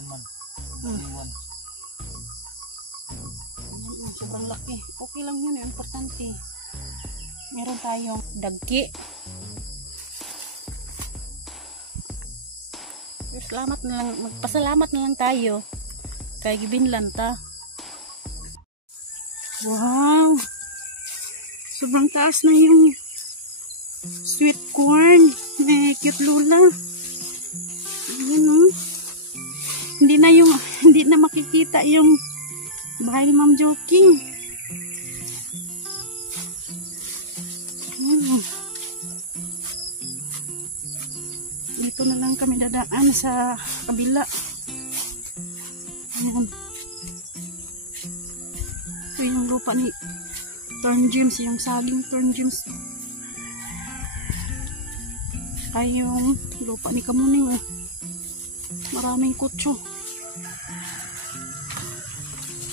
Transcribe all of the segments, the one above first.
laman. Sobrang laki. Okay lang yun. Importante. Meron tayong dagki. Salamat na lang. Magpasalamat na lang tayo. Kay gibinlan ta. Wow. Sobrang taas na yung sweet corn. Cute lula. Ayan o. Hindi na makikita yung bahay ni Ma'am Joking. Dito na lang kami dadaan sa kabila. Ayan. Ito yung lupa ni Turn James, yung saging Turn James. Ay yung lupa ni Kamuning. Maraming kutso.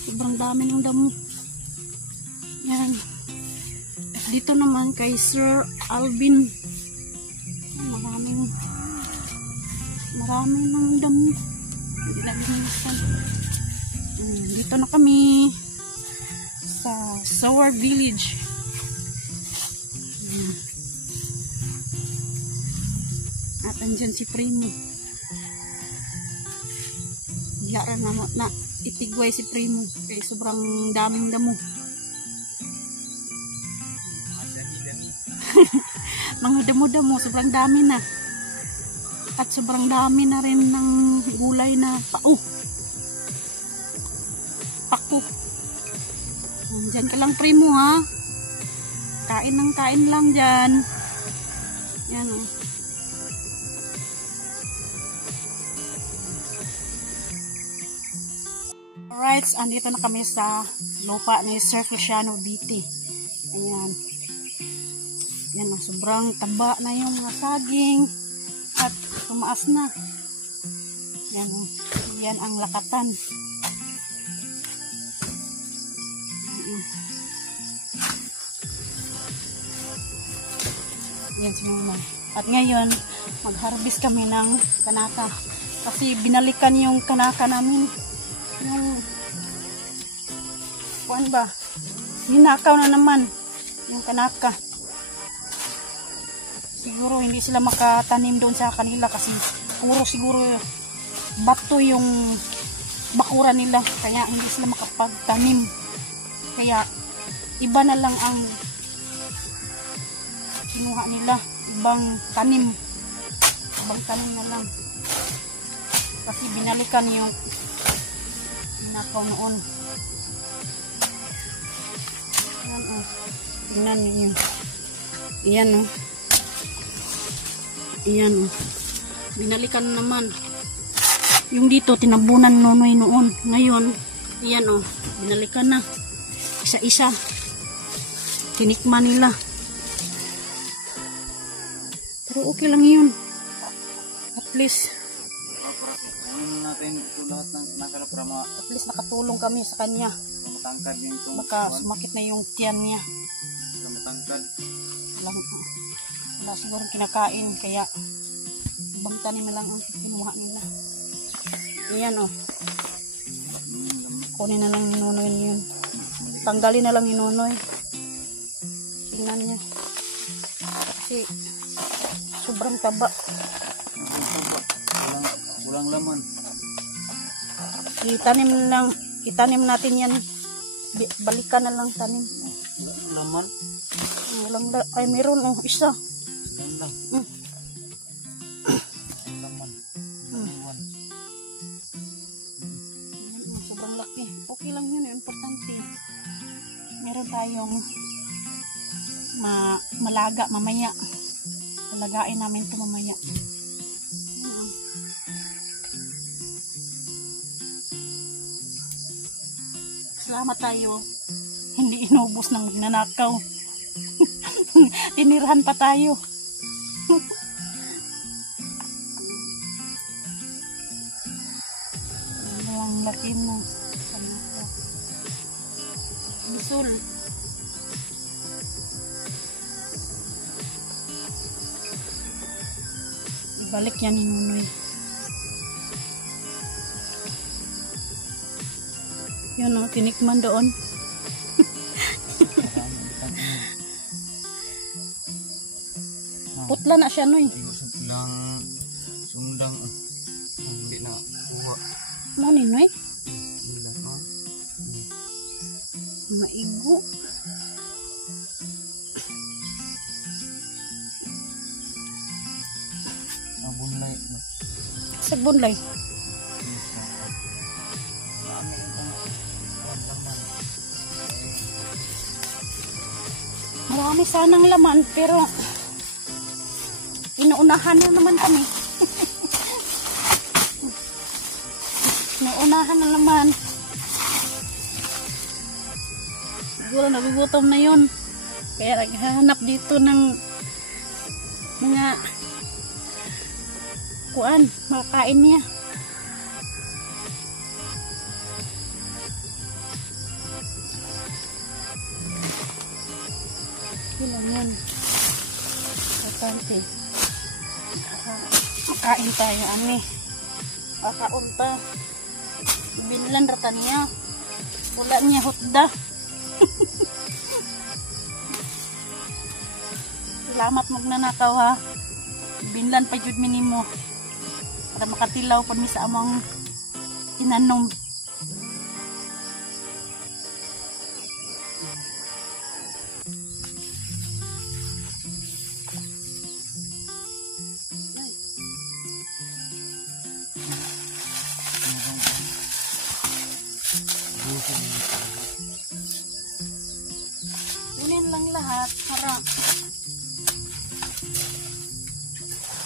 Sobrang dami ng damo. Yan. At dito naman kay Sir Alvin. Maraming ng damo. Hindi na linisan. Dito na kami sa Sour Village. At andyan si Primo. Yara na itigway si Primo. Kaya sobrang daming damo. Mga damo-damo, sobrang dami na. At sobrang dami na rin ng gulay na pao. Pako. Diyan ka lang Primo ha. Kain ng kain lang dyan. Yan o. Alright, andito na kami sa lupa ni Sir Feliciano BT. Ayan. Yan o, sobrang taba na yung mga saging. At tumaas na. Yan o. Yan ang lakatan. Yan si Mama. At ngayon, mag-harvest kami ng kanaka. Kasi binalikan yung kanaka namin. Yung kuan ba? Ninakaw na naman yung kanaka. Siguro hindi sila makatanim doon sa kanila kasi puro siguro bato yung bakura nila. Kaya hindi sila makapagtanim. Kaya iba na lang ang kinuha nila, ibang tanim na lang kasi binalikan yung pinakaw noon. Yan o, tingnan ninyo, iyan o, iyan o, binalikan naman yung dito tinabunan nonoy noon. Ngayon iyan o, binalikan na isa-isa, tinikman nila. Pero okay lang yun. At least natin ito lahat ng nakala para at least nakatulong kami sa kanya. Matangkad yung itong baka sumakit na yung tiyan niya. Matangkad. Wala siguro kinakain kaya ibang tanim na lang ang kinuha nila. Ayan o. Kunin na lang ni Nonoy yun. Tanggalin na lang ni Nonoy. Tingnan niya. Kasi sobrang taba. Walang laman. Itanim natin yan. Balikan na lang tanim. Laman? Ay meron oh, isa. Laman. Laman. Sobrang laki. Okay lang yun. Importante. Meron tayong malaga mamaya. Lagain namin ito mamaya. Salamat tayo. Hindi inubos ng magnanakaw. Tinirahan pa tayo. Ang laki na. Bisul. Ibalik yan ni Nunoy. Yun o, tinikman doon. Marami itang Putla na siya noy. lang sundang hindi na kuha. Mo ni noy? Wala pa. Maigo. Nabunlay. Sa bunlay. Marami itang laman. Marami sanang laman pero inuunahan na naman kami. Inuunahan na naman. Siguro nagugutom na yun. Kaya naghahanap dito ng mga kuan, makakain niya. Ilan yan? Bastante. Makain tayo, ani. Kakaunta. Binlan rata niya. Wala niya hutda. Salamat magnanakaw ha. Binlan pa jud minimo. Para makatilaw pa mi sa among inanom. Kunin lang lahat para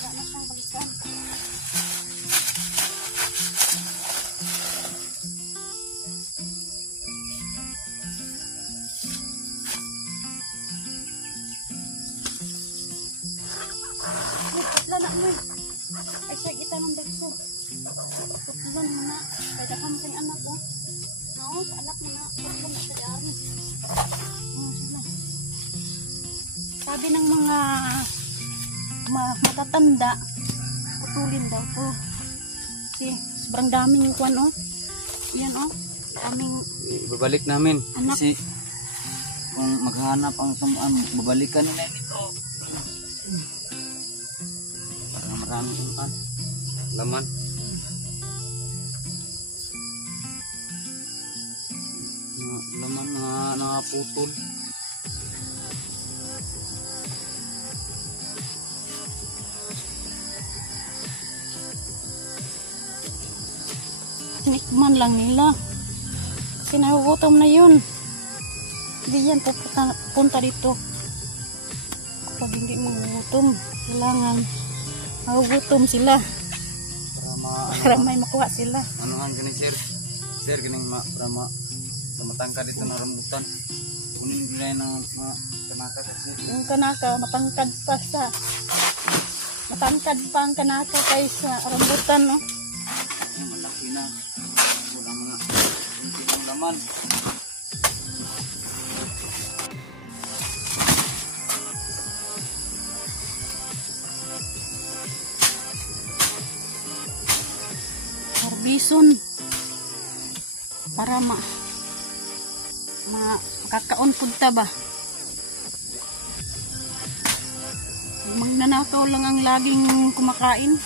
wala na siyang balikan. Putla na mo eh. Ay siya kita ng dagso. Putlan mo na. Kaya dakan kay anak ko. Oo, anak mo na. Putlan na siya dari. Sila. Sabi ng mga matatanda, putulin daw to. Kasi sobrang daming kuwan oh. Yan oh. Daming Babalik namin. anak. Kasi kung maghahanap ang samaan, babalikan nila dito. Para marami samaan. Laman. Laman na nakaputol. Tinikman lang nila. Kasi nagugutom na yun. Hindi yan punta dito. Kapag hindi magugutom, kailangan magugutom sila. Para Para may makuha sila. ano ang ganing sir? Sir, ganing para matangkad dito ng rambutan. Kunin nila ng mga kanaka kasi. Yung kanaka, matangkad pa sa matangkad pa ang kanaka kaysa rambutan, no? Malaki na. Walang mga hindi ng laman. Bison para makakaon punta ba. Magnanakaw lang ang laging kumakain.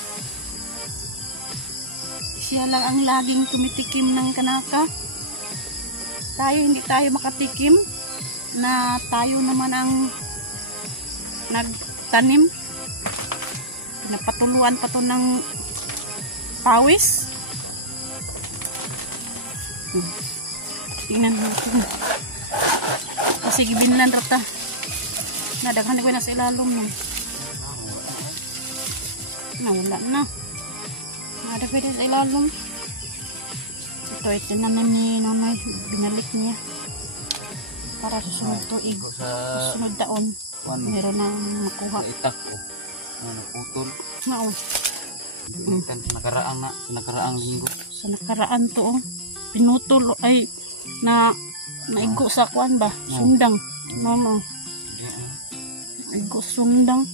Siya lang ang laging tumitikim ng kanaka. Tayo hindi tayo makatikim na tayo naman ang nagtanim. Napatuluan pa to ng pawis. Tingnan mo. Kasi gibinlan rata. Nadaghan ko na sa ilalom no. Nawala na. Nadaghan ko sa ilalom. Ito tinanim ni nanay. Binalik niya. Para susunod tuig. Susunod taon. Meron na makuha. Itak ko. Naputol. Oo. Nakaraang linggo. Sa nakaraan to oh. Pinutol ay naigo sa kuan ba? Sundang. Mama. Naigo sa sundang.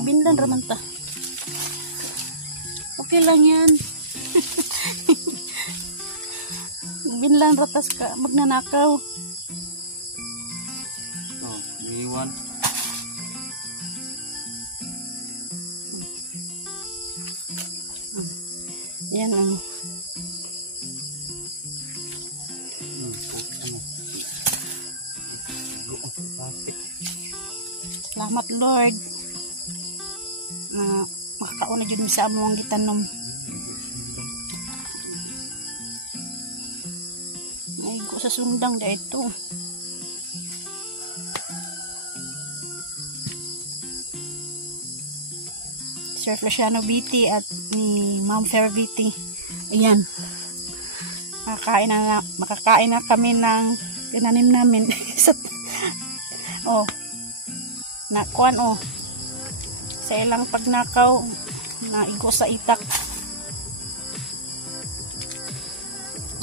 Binlan raman ta. Okay lang yan. Binlan ratas ka, magnanakaw. Oh, iwan. Yan ang salamat Lord na makakauna dyan sa among gitanom. Naigo sa sundang da ito. Sir Feliciano BT at ni Ma'am Fair BT. Ayan. Makakain na kami ng tinanim namin. Oh. Nakuan oh. Sa ilang pagnakaw, naigo sa itak.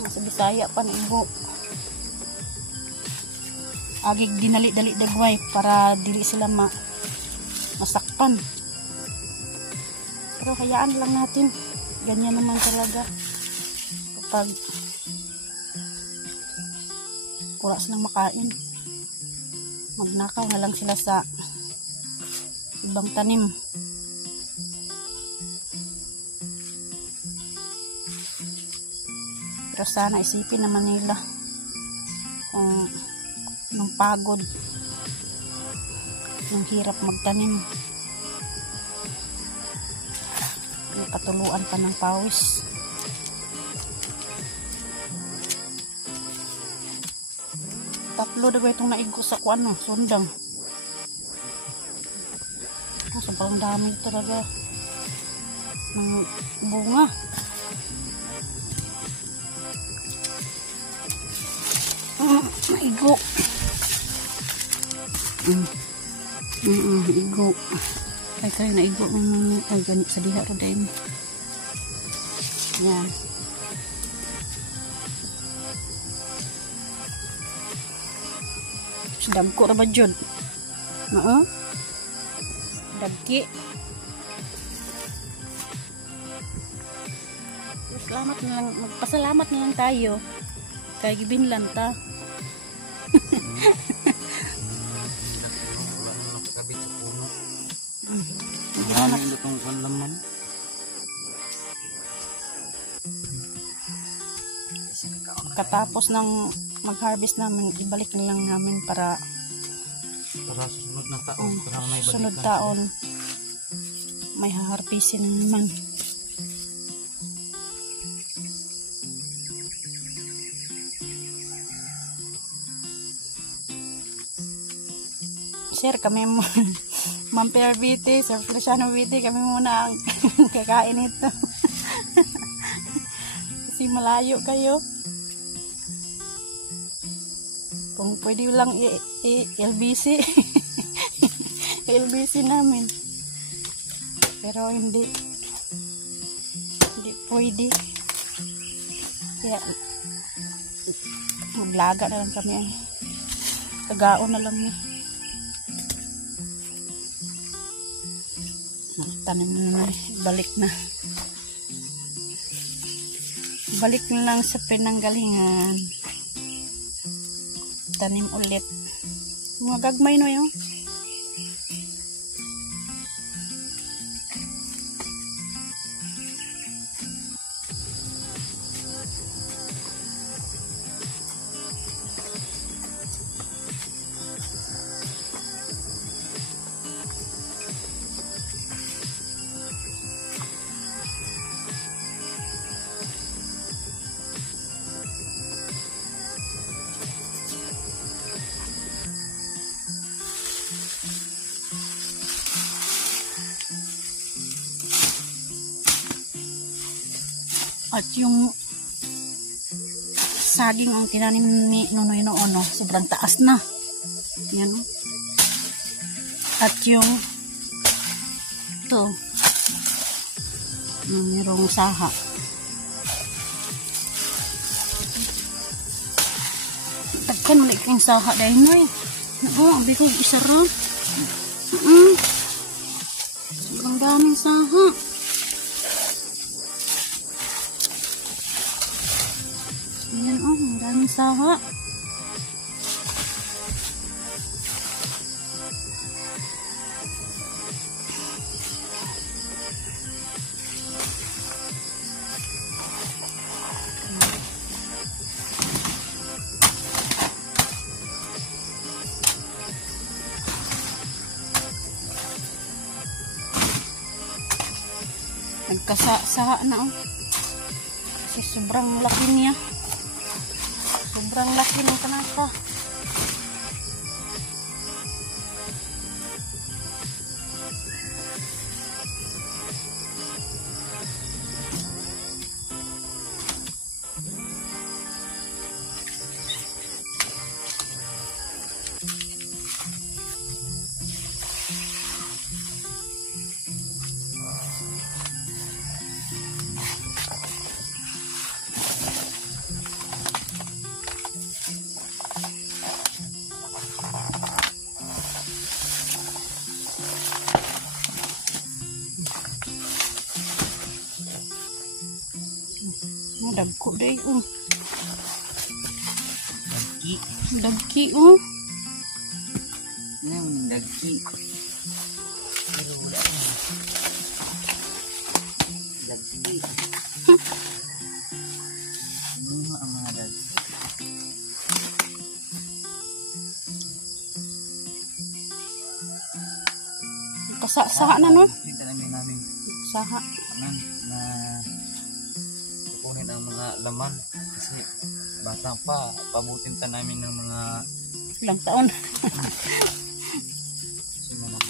Sa Bisaya pa naigo. Agig dinali-dali dagway para dili sila masakpan. Pero hayaan lang natin. Ganyan naman talaga. Kapag wala silang makain, magnakaw na lang sila sa ibang tanim. Pero sana isipin naman nila kung nung pagod, nung hirap magtanim, patuluan pa ng pawis. Tatlo na ba itong naigo sa kuan sundang. Sobrang dami talaga ng bunga. Naigo. Naigo. Ay kaya naigo ay ganit sa diha ro dai mo. Yan. Dagko ra ba jud? Oo. Dagki. Salamat na lang, magpasalamat na lang tayo kay gibinlan ta. Marami itong laman. Katapos ng mag-harvest namin, ibalik na lang namin para susunod na taon. Sunod taon may haharpisin na naman. Sir, kami mo Ma'am Fair BT, Sir Feliciano BT, kami muna ang kakain ito. Kasi malayo kayo. Kung pwede lang LBC LBC namin, pero hindi pwede, kaya maglaga na lang kami, tagaon na lang ni tanim na, balik na lang sa pinanggalingan, tanim ulit mga gagmay no yun. At yung saging ang tinanim ni Nonoy noon, sobrang taas na. Yan. At yung ito, mayroong saha. Tagkan mo na yung saha dahil mo eh. Ang bigay isara. Sobrang daming saha. saha. Nagkasa-saha na oh. Kasi sobrang laki niya. Sobrang laki ng kanaka. Dagko day Dagki. Dagki Dagki. Pero wala na. Dagki. Ang mga dagki. Kasa-saha na no. Kita namin Saha. na kukunin ang mga laman kasi bata pa, pabutin ta namin ng mga Ilang taon. sinanap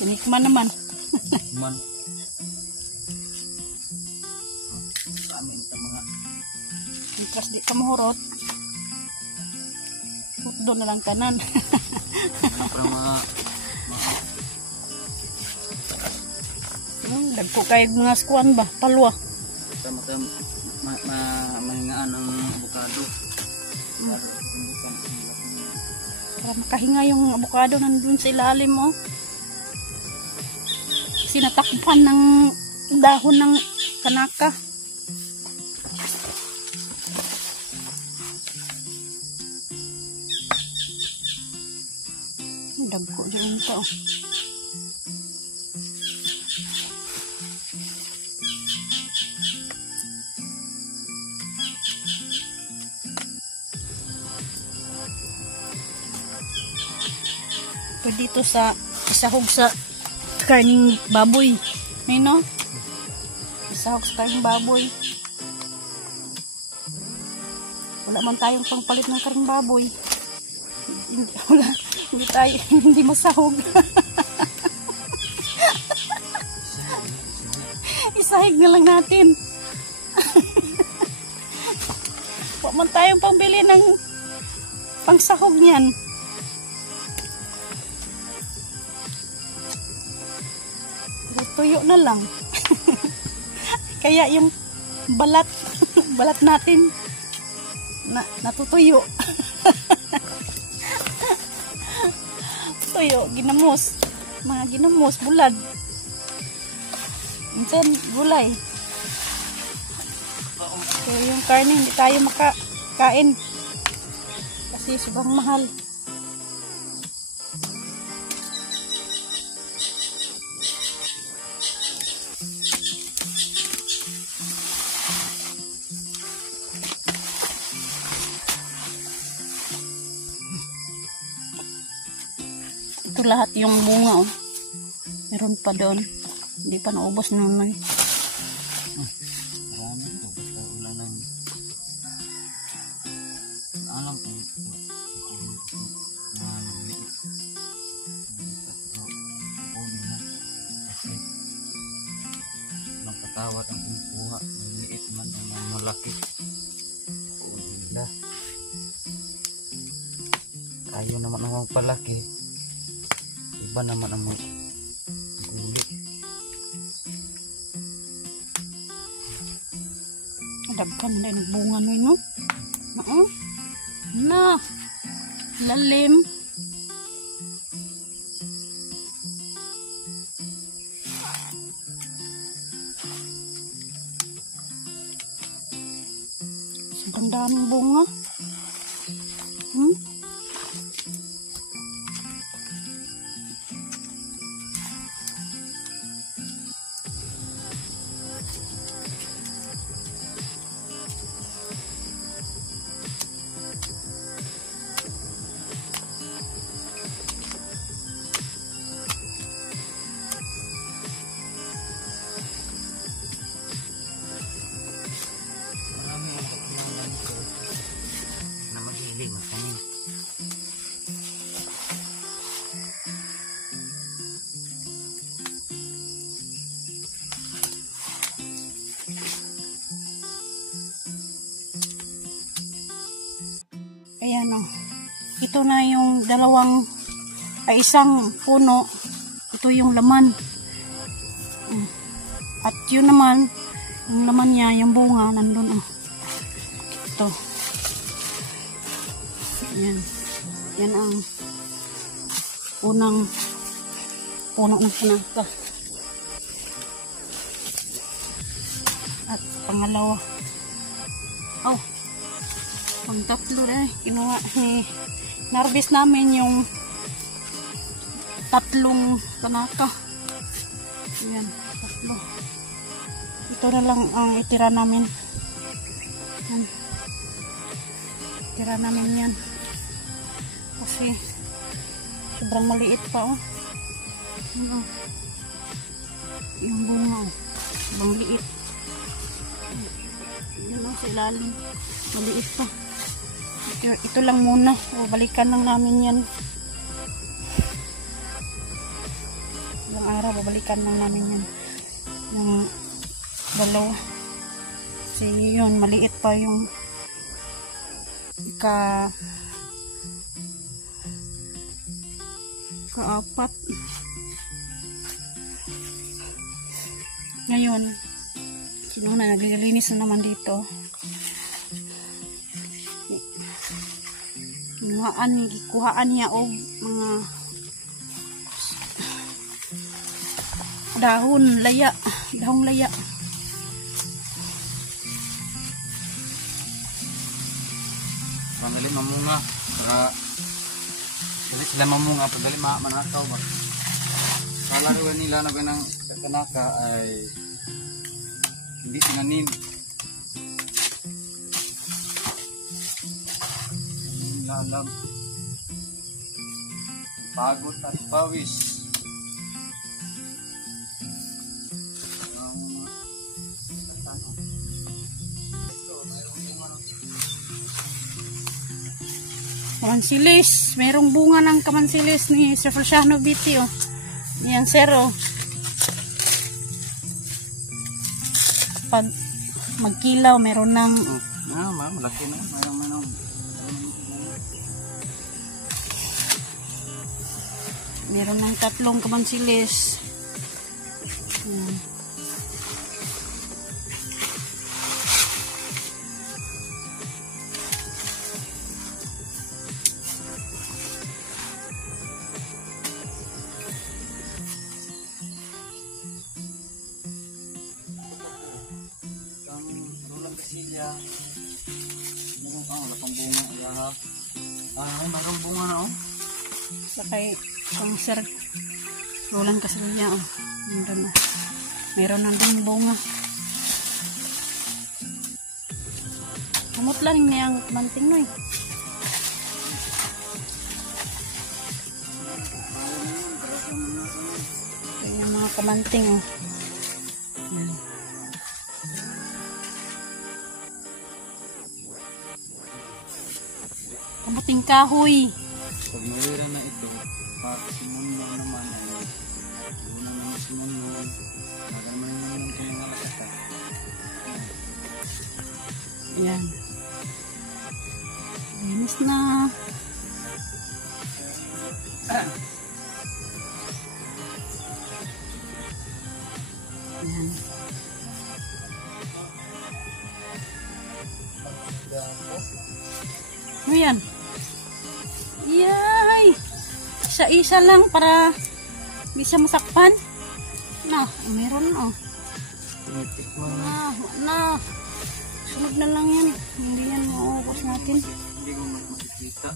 Tinikman naman. man sa amin ito mga Intras di ka mahurot. Doon na lang kanan. parang mga Dagko kay mga skuan ba? Palwa. tama mahingaan ang avocado Para makahinga yung avocado nandun sa ilalim mo. Kasi natakpan ng dahon ng kanaka. Dagko dyan ito. Pwede dito sa isahog sa karning baboy. Ayun no? Isahog sa karning baboy. Wala man tayong pangpalit ng karning baboy. Wala, hindi tayo, hindi masahog. Isahig na lang natin. Wala man tayong pambili ng pangsahog niyan. Tuyo na lang. Kaya yung balat natin natutuyo. Tuyo, ginamos. Mga ginamos, bulad. Minsan, gulay. Pero yung karne, hindi tayo makakain. Kasi sobrang mahal. Ito lahat yung bunga oh. Meron pa doon. Hindi pa naubos na may. marami ito basta wala nang alam ko maliit kasi walang patawad ang kumukuha maliit man o malaki nila tayo naman ang palaki iba naman ang guli. Dagkan na yung bunga nun, no? Na. Lalim. Sobrang daming bunga. ito na yung isang puno. Ito yung laman. At yun naman, yung laman niya, yung bunga, nandun. Ito. Yan. Yan ang unang puno ng panangka. At pangalawa. Pang tatlo na kinuha. Narbis namin yung tatlong kanaka. Yan, tatlo. Ito na lang ang itira namin. Yan. Itira namin yan. Kasi sobrang maliit pa yung bunga sobrang liit. Yun sa ilalim. Maliit pa. Ito lang muna. Balikan lang namin yan. Ilang araw, babalikan lang namin yan. Yung dalawa. Kasi yun, maliit pa yung kaapat. Ngayon, sino na naglilinis na naman dito. Kuhaan niya og mga dahong laya. Panggali mamunga para dali sila mamunga pag dali manakaw ba. Kala rin nila na ng kanaka ay hindi tinanin. Alam pagod at pawis kamansilis, merong bunga ng kamansilis ni Sir Feliciano BT yan sir pag magkilaw meron ng malaki na mayroong meron ng tatlong kamansilis. Mayroong bunga na Sakay ang sir Roland Casilla meron nandang bunga. Kamot lang niya ang manting no yung mga kamanting kamuting kahoy. Pag mawira na ito, simunyo naman ay una naman simunyo nagalaman naman ito mga lakatan. Ayan. Linis na. Ayan. Ano yan? Yay! Isa-isa lang para hindi siya masakpan. Meron na. Sunod na lang yan. Hindi yan mauubos natin. Hindi ko makikita.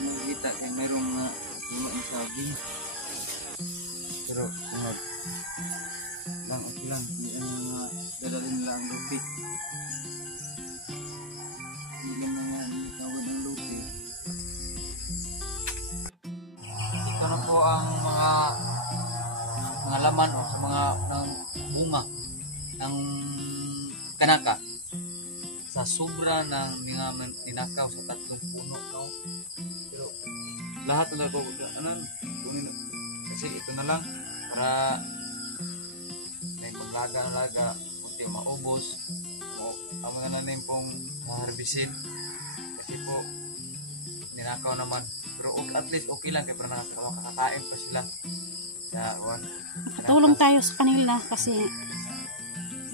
Makikita kaya mayroong luma na saging. Pero sunod. Okay lang. Dadalhin nila ang lupi. Hindi lang na tawad ang lupi. Ito na po ang mga laman o mga ng bunga ng kanaka sa sobra ng ninakaw sa tatlong puno pero lahat na ko kasi ito na lang para may maglaga kunti maubos ang mga nanin pong harbisin kasi po tinakaw naman. Pero at least okay lang kaya parang nakakakain pa sila. Katulong tayo sa kanila kasi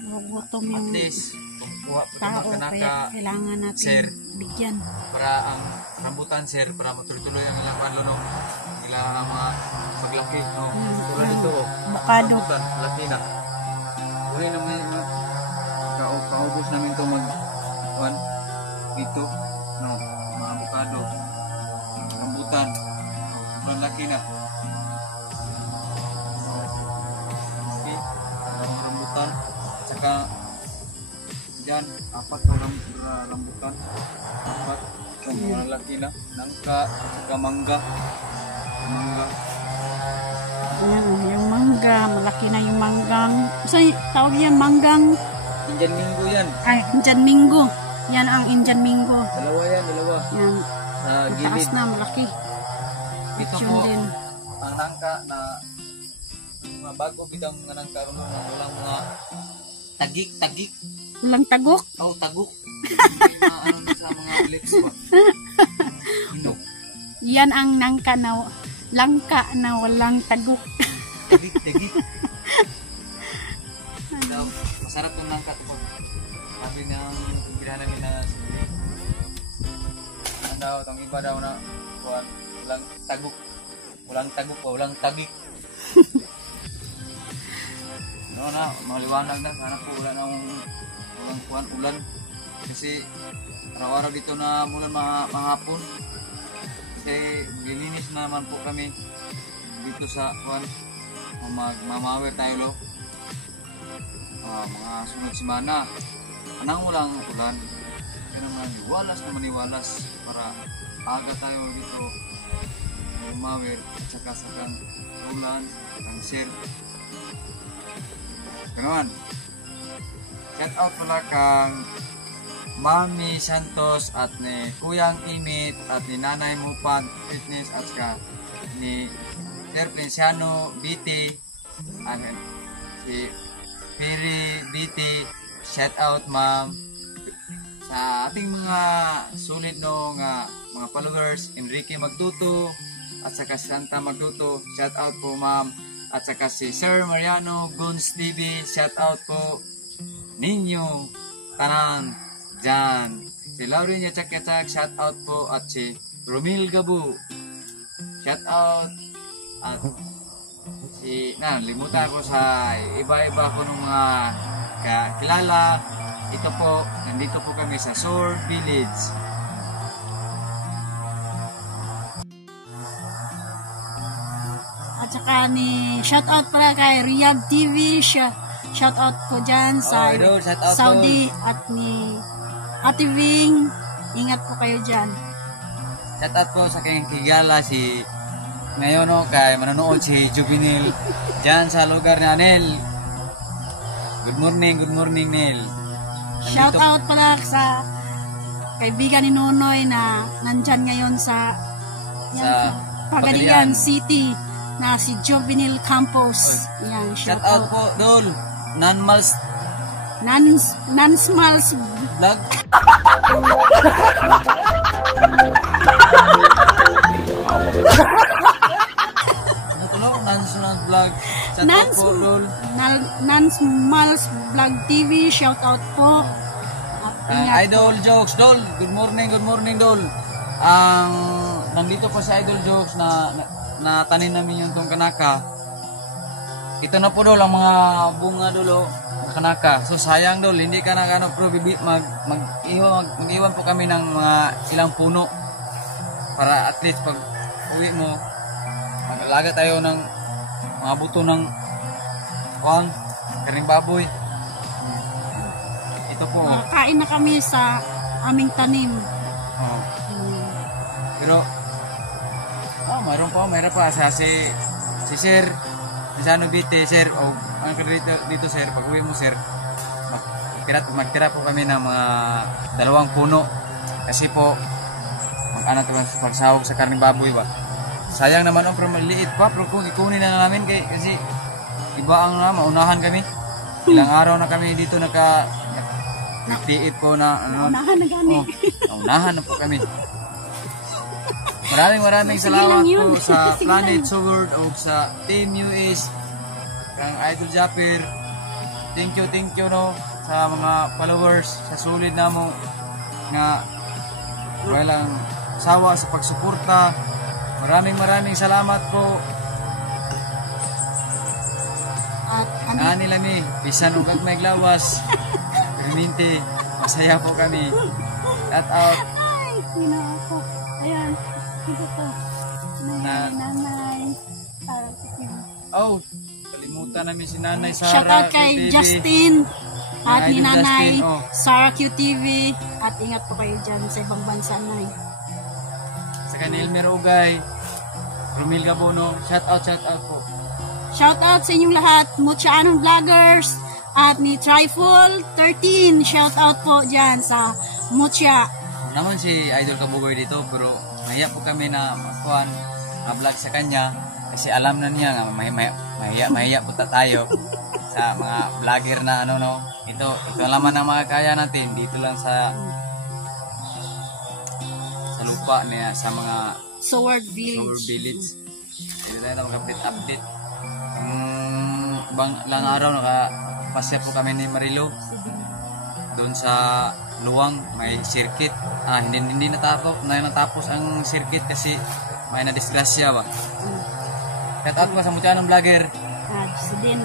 gutom At yung least, kung kuha pa tao naman kaya ka kailangan natin sir, bigyan. para ang rambutan sir, para matuloy-tuloy ang ilang panlo ang ilang mga paglaki. No? Tulad ito, Avocado. rambutan, laki na. Uli naman kaubos namin ito dito, no, mga avocado, rambutan, sobrang laki na. Okay, rambutan, tsaka dyan, 4 na rambutan, 4, sobrang laki na, nangka, tsaka mangga. Ayan, yung mangga, malaki na yung manggang. Kasi tawag yan, manggang. Indian Mingo yan. Ay, Indian Mingo. Yan ang Indian Mingo. Dalawa yan, dalawa. Yan, Sa mataas gilid. na, malaki. Ito Yun po, din. ang nangka na mga bago bidang mga nangka ron na walang mga tagik. Walang tagok. Oh, tagok. Ano sa mga lips ba? Hino. Yan ang langka na walang tagok. Tagik. Daw, masarap yung nangka po. Sabi ng pagbilahan namin na daw, itong iba daw na walang tagok. Walang tagik. No na, maliwanag na. Sana po wala nang ulan. Kasi araw-araw dito na mulan mahapon. Kasi lilinis na naman po kami dito sa magmamawer tayo lo. Mga sunod simana. Anang walang ulan. Kaya naman iwalas para aga tayo dito magmamawer at saka sakang ulan, ang sir. Ganoon. Shout out pala kang Mami Santos at ni Kuyang Imit at ni Nanay Mupag Fitness at saka ni Sir Princiano BT at si Piri BT. Shout out ma'am sa ating mga sulit no nga mga followers, Enrique Magduto at saka Santa Magduto. Shout out po ma'am. At saka si Sir Mariano Guns TV. Shout out po ninyo tanan dyan. Si Lauren Yachak, shout out po. At si Romil Gabu, shout out. At si limutan ko sa iba-iba ko ng mga kakilala. Ito po, nandito po kami sa Soar Village. At saka shout out pala kay Riyadh TV. Shout out ko dyan sa idol, shout out Saudi at ni Ate Ving. Ingat po kayo dyan. Shout out po sa kayong Kigala si ngayon kay manonood si Juvenil dyan sa lugar ni Anel. Good morning Nel. Shout out pala sa kaibigan ni Nonoy na nandyan ngayon sa Pagadian City na si Juvenil Campos. Yan, Shout out po Dol Nansmals Vlog. Nansmals Vlog. Shout out po Dol. Nansmals Vlog TV. Shout out po. Idol Jokes Dol. Good morning Dol. Nandito po sa Idol Jokes na tanin namin yung tong kanaka. Ito na po Dol ang mga bunga Dol na kanaka. So sayang Dol, hindi ka na mag-iwan po kami ng mga ilang puno para at least pag uwi mo mag-alaga tayo ng mga buto ng karing baboy. Ito po. Kain na kami sa aming tanim. Pero mayroon pa si Sir Misano BT, Sir, ano ka dito Sir, pag uwi mo Sir, magtira po kami ng mga 2 puno kasi po magsahog sa karning baboy ba. Sayang naman pero maliit pa, pero kung ikunin na namin kasi iba ang maunahan kami. Ilang araw na kami dito nagtiit po na Unahan na gani. unahan na po kami. Maraming Sige salamat lang yun. po sa Sige Planet lang. Sword o sa Team US kang Idol Japper. Thank you no sa mga followers sa sulit na mo nga walang sawa sa pagsuporta. Maraming salamat po. At ano, Nila mi, bisan o kag may glawas. Perminti, masaya po kami. Shout out. ay, sino ako? Ayan, ito to. Nanay. Sarah Tikim. Oh, kalimutan namin si Nanay Sarah. Shout out kay QTV. Justin. At Kay ni Idol Nanay Justin, oh. Sarah QTV. At ingat po kayo dyan sa ibang bansa, Nay. Sa kanil Merugay. Romil Gabono. Shout out po. Shout out sa inyong lahat, Muchaanong Vloggers at ni Trifle 13. Shout out po dyan sa Mucha. Naman si Idol Kabugoy dito pero mahiya po kami na makuhan vlog sa kanya kasi alam na niya nga mahiya po tayo sa mga vlogger na ano no. Ito laman ang mga kaya natin dito lang sa lupa niya sa mga Sword Solar Village. Village. Ito na mag-update. Bang lang araw nakapasya po kami ni Marilo doon sa Luwang may circuit. Hindi natapos ang circuit kasi may nadisgrasya ba. Shout out ko sa Muchaanong Vlogger. Justin.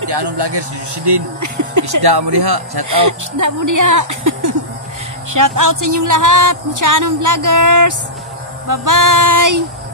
Muchaanong Vlogger si Justin. Isda mo diha. Shout out. Isda mo diha. Shout out sa inyong lahat, Muchaanong Vloggers. Bye-bye.